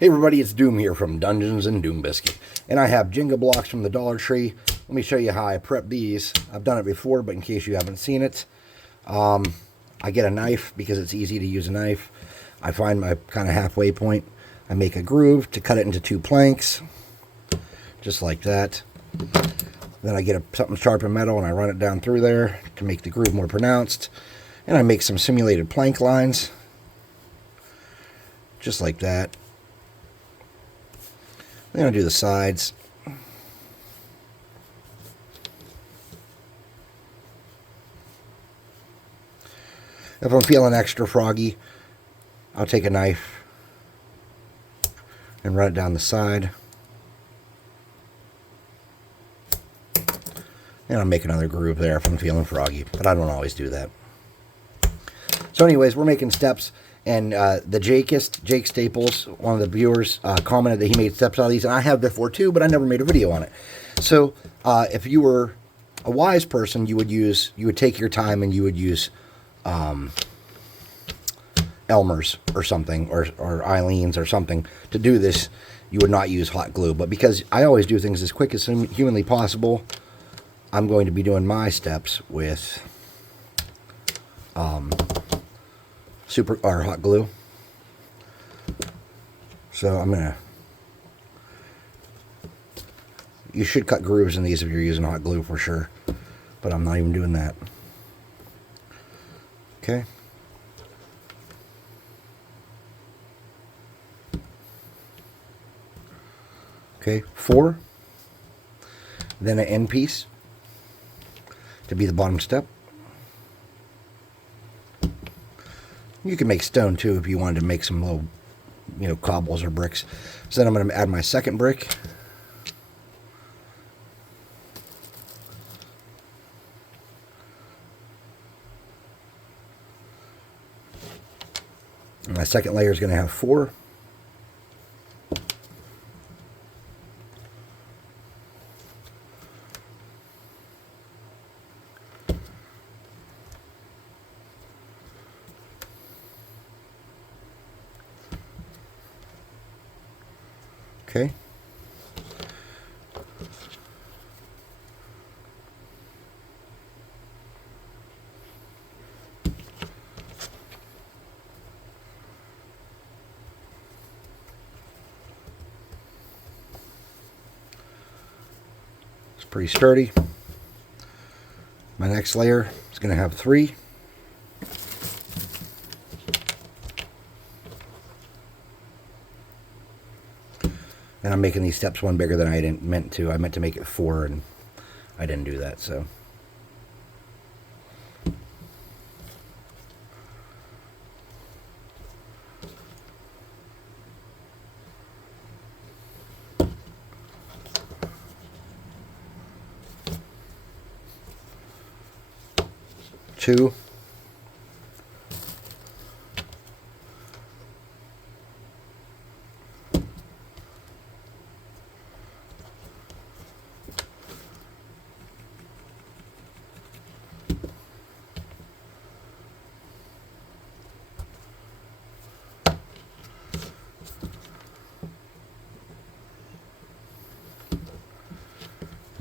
Hey everybody, it's Doom here from Dungeons and Doom Biscuit, and I have Jenga blocks from the Dollar Tree. Let me show you how I prep these. I've done it before, but in case you haven't seen it, I get a knife because it's easy to use a knife. I find my kind of halfway point. I make a groove to cut it into 2 planks, just like that. Then I get something sharp and metal and I run it down through there to make the groove more pronounced. And I make some simulated plank lines, just like that. Then I do the sides. If I'm feeling extra froggy, I'll take a knife and run it down the side. And I'll make another groove there if I'm feeling froggy, but I don't always do that. So anyways, we're making steps, and Jake Staples, one of the viewers, commented that he made steps out of these, and I have before too, but I never made a video on it. So if you were a wise person, you would take your time and you would use Elmer's or something, or Eileen's or something to do this. You would not use hot glue, but because I always do things as quick as humanly possible, I'm going to be doing my steps with hot glue. So you should cut grooves in these if you're using hot glue for sure, but I'm not even doing that. Okay. Okay, 4. Then an end piece to be the bottom step. You can make stone too if you wanted to make some little, cobbles or bricks. So then I'm going to add my second brick. And my second layer is going to have 4. Okay. It's pretty sturdy. My next layer is going to have 3. And I'm making these steps one bigger than I meant to. I meant to make it 4, and I didn't do that, so. Two.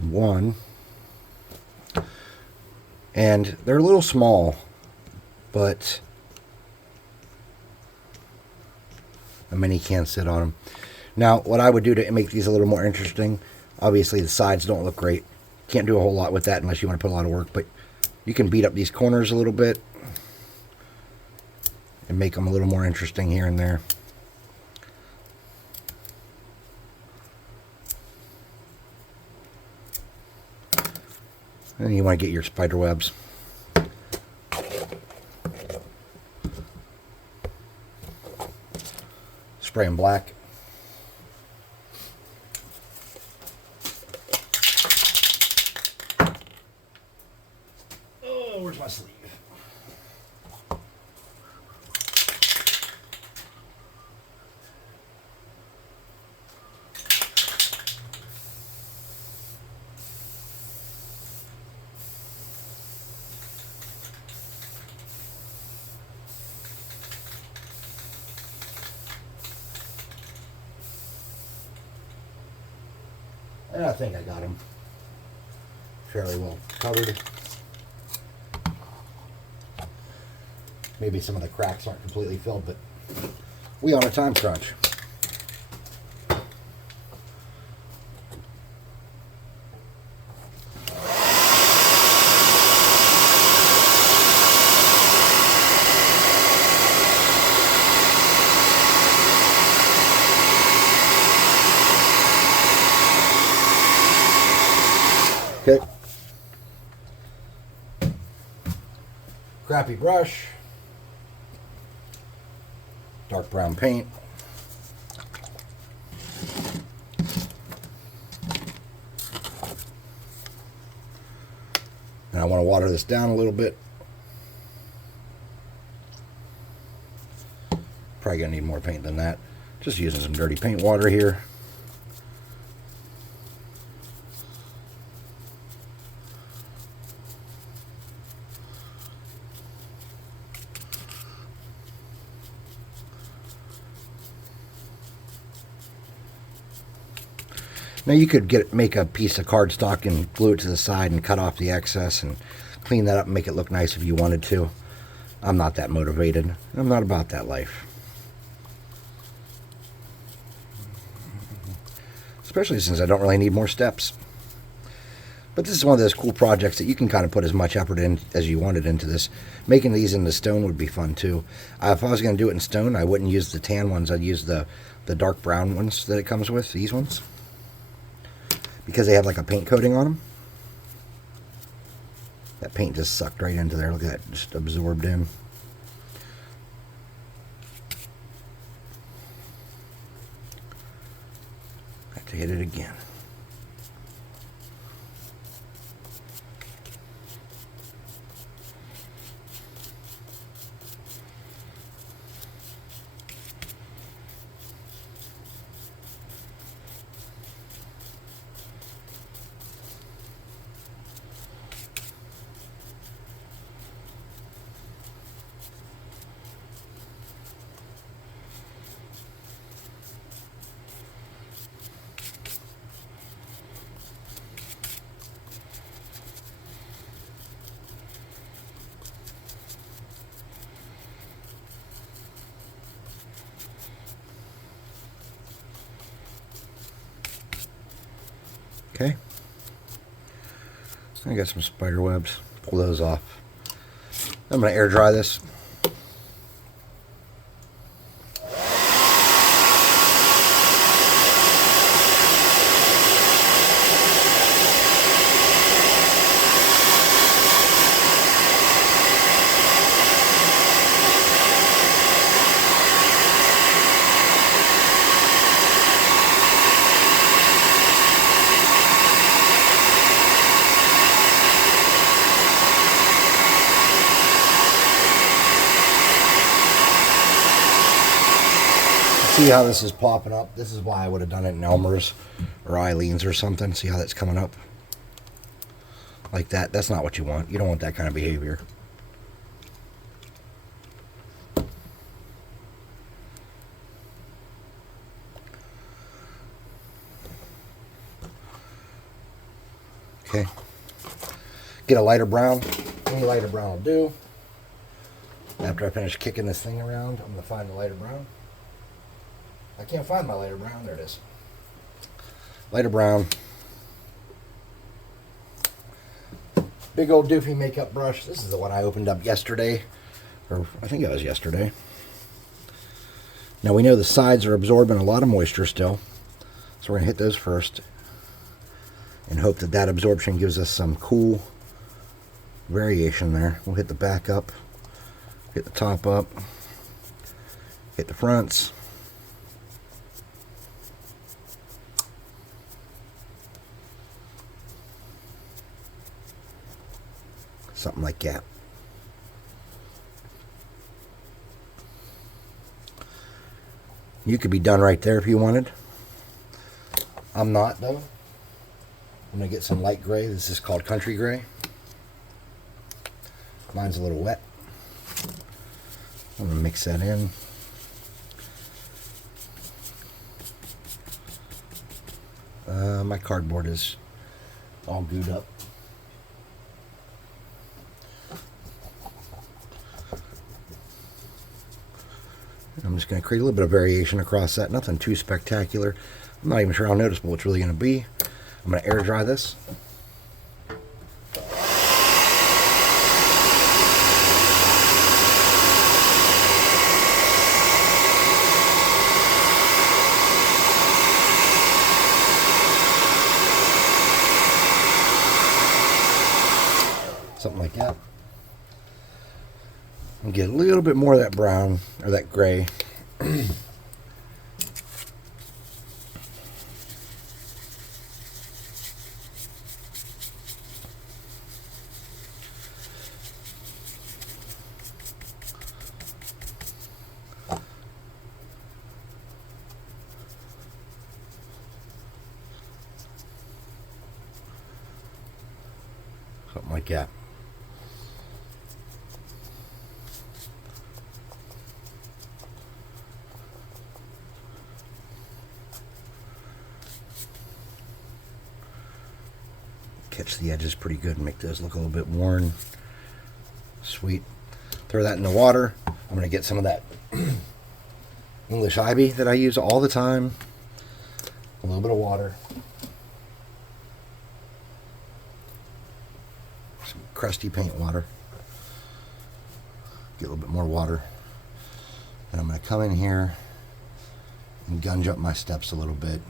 One, and they're a little small, but a mini can sit on them. Now, what I would do to make these a little more interesting, obviously the sides don't look great. Can't do a whole lot with that unless you want to put a lot of work, but you can beat up these corners a little bit and make them a little more interesting here and there. And you want to get your spider webs. Spray them black. Oh, where's my sleeve? And I think I got them fairly well covered. Maybe some of the cracks aren't completely filled, but we on a time crunch. Okay. Crappy brush. Dark brown paint. And I want to water this down a little bit. Probably going to need more paint than that. Just using some dirty paint water here. Now you could make a piece of cardstock and glue it to the side and cut off the excess and clean that up and make it look nice if you wanted to. I'm not that motivated. I'm not about that life. Especially since I don't really need more steps. But this is one of those cool projects that you can kind of put as much effort in as you wanted into this. Making these into stone would be fun too. If I was going to do it in stone, I wouldn't use the tan ones. I'd use the dark brown ones that it comes with, these ones. Because they have like a paint coating on them. That paint just sucked right into there. Look at that, just absorbed in. Got to hit it again. Okay. I got some spider webs. Pull those off. I'm going to air dry this. See how this is popping up? This is why I would have done it in Elmer's or Eileen's or something. See how that's coming up? Like that. That's not what you want. You don't want that kind of behavior. Okay. Get a lighter brown. Any lighter brown will do. After I finish kicking this thing around, I'm going to find the lighter brown. I can't find my lighter brown. There it is. Lighter brown. Big old doofy makeup brush. This is the one I opened up yesterday. Or I think it was yesterday. Now we know the sides are absorbing a lot of moisture still. So we're going to hit those first. And hope that that absorption gives us some cool variation there. We'll hit the back up. Hit the top up. Hit the fronts. Something like that. You could be done right there if you wanted. I'm not though. I'm going to get some light gray. This is called country gray. Mine's a little wet. I'm going to mix that in. My cardboard is all gooed up. I'm just going to create a little bit of variation across that. Nothing too spectacular. I'm not even sure how noticeable it's really going to be. I'm going to air dry this. Something like that. And get a little bit more of that brown or that gray. Something like that. Catch the edges pretty good and make those look a little bit worn. Sweet. Throw that in the water. I'm going to get some of that English ivy that I use all the time. A little bit of water. Some crusty paint water. Get a little bit more water. And I'm going to come in here and gunge up my steps a little bit.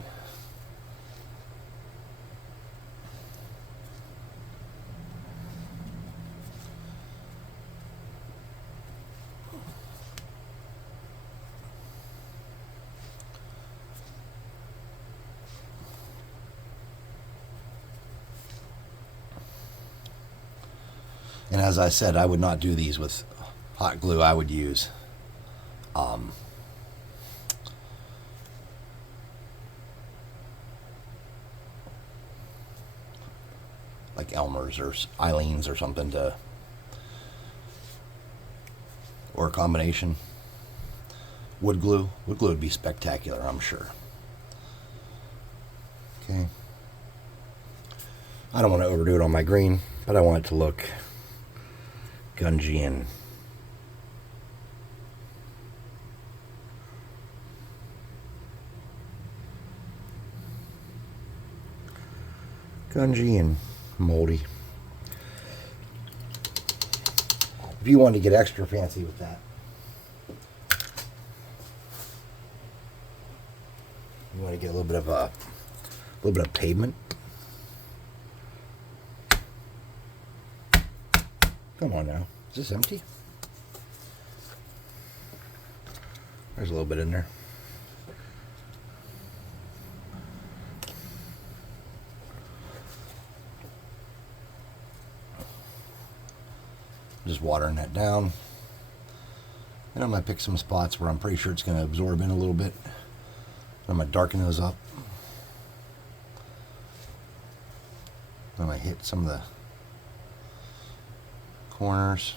And as I said, I would not do these with hot glue. I would use like Elmer's or Eileen's or something or a combination. Wood glue. Wood glue would be spectacular, I'm sure. Okay. I don't want to overdo it on my green, but I want it to look gungy and moldy. If you want to get extra fancy with that, you want to get a little bit of pavement. Come on now. Is this empty? There's a little bit in there. Just watering that down. And I'm going to pick some spots where I'm pretty sure it's going to absorb in a little bit. I'm going to darken those up. I'm going to hit some of the corners.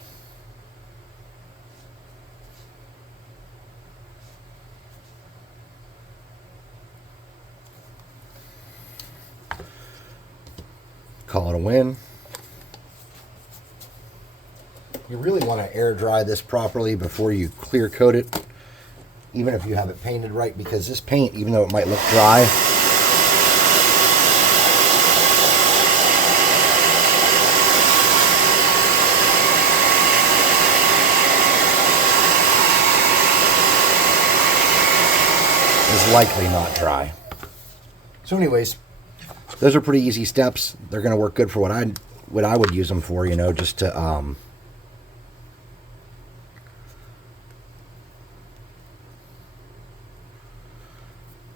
Call it a win. You really want to air dry this properly before you clear coat it, even if you have it painted right, because this paint, even though it might look dry, is likely not dry. So anyways, those are pretty easy steps. They're going to work good for what I would use them for, you know, just to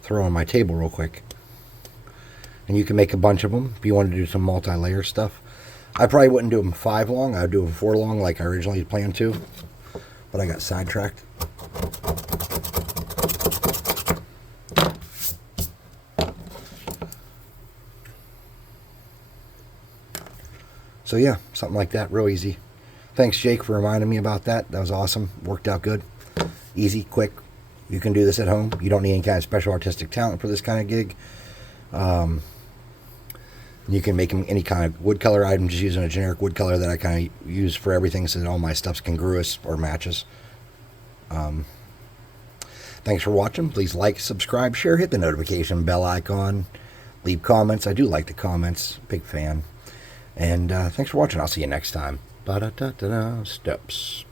throw on my table real quick. And you can make a bunch of them if you want to do some multi-layer stuff. I probably wouldn't do them 5 long. I would do them 4 long like I originally planned to, but I got sidetracked. So yeah, something like that, real easy. Thanks, Jake, for reminding me about that. That was awesome. Worked out good. Easy, quick. You can do this at home. You don't need any kind of special artistic talent for this kind of gig. You can make them any kind of wood color. I'm just using a generic wood color that I kind of use for everything so that all my stuff's congruous or matches. Thanks for watching. Please like, subscribe, share, hit the notification bell icon. Leave comments. I do like the comments. Big fan. And thanks for watching. I'll see you next time. Ba-da-da-da-da. Steps.